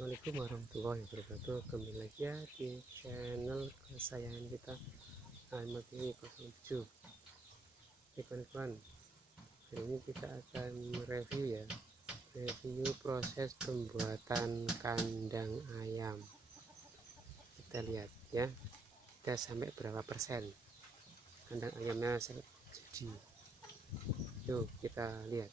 Assalamualaikum warahmatullahi wabarakatuh. Kembali lagi ya di channel kesayangan kita, Ahmad TV 07. Oke kawan-kawan, hari ini kita akan mereview review proses pembuatan kandang ayam. Kita lihat ya, kita sampai berapa persen kandang ayamnya jadi. Yuk kita lihat.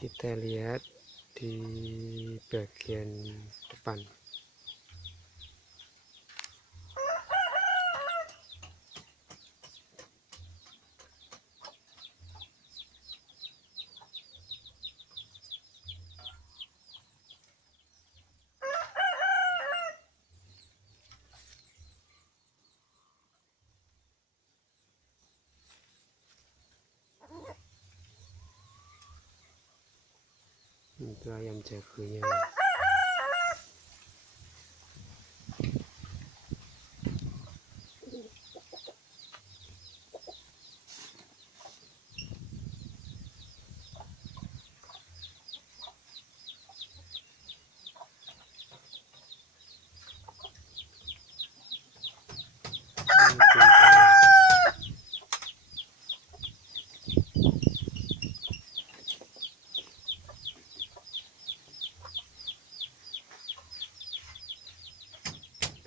Kita lihat di bagian depan. Itu ayam jagonya.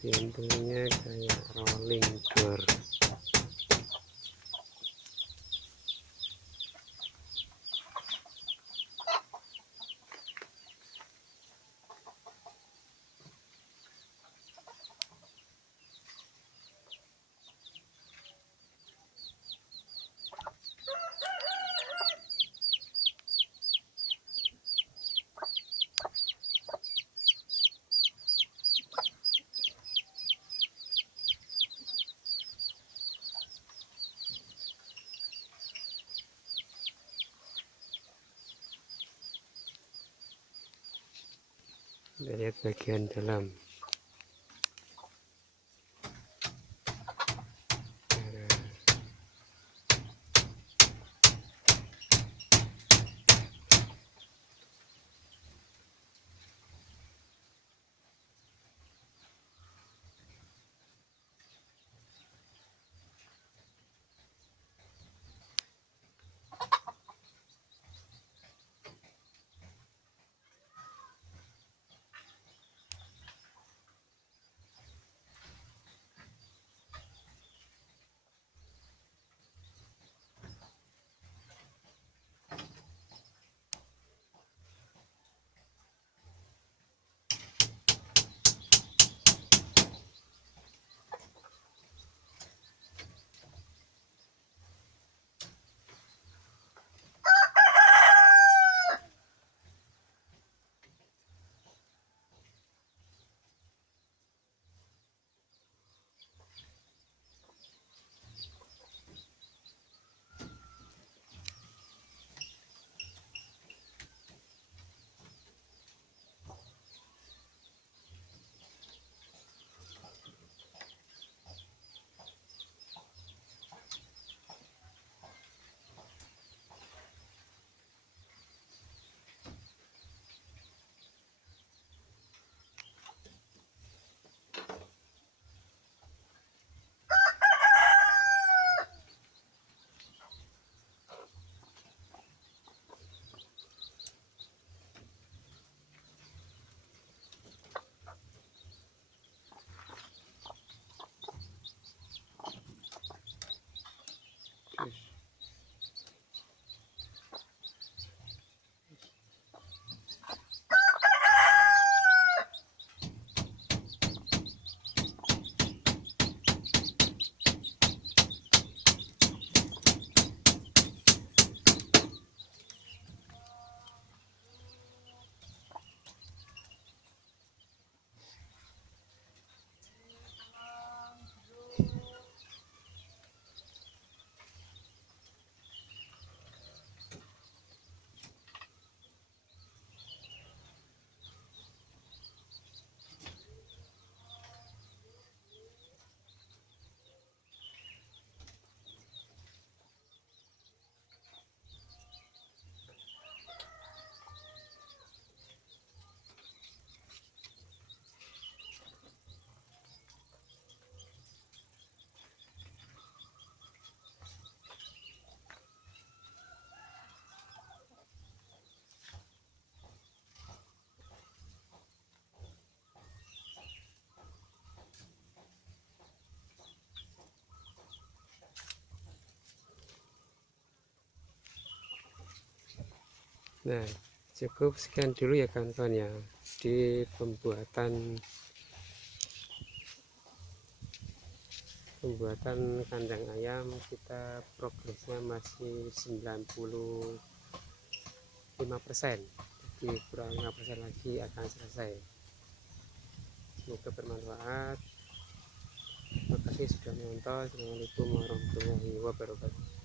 Pintunya kayak rolling door. Lihat bagian dalam. Nah, cukup sekian dulu ya kawan-kawan ya di pembuatan kandang ayam. Kita progresnya masih 95%, jadi kurang 5% lagi akan selesai. Semoga bermanfaat. Terima kasih sudah menonton. Assalamualaikum warahmatullahi wabarakatuh.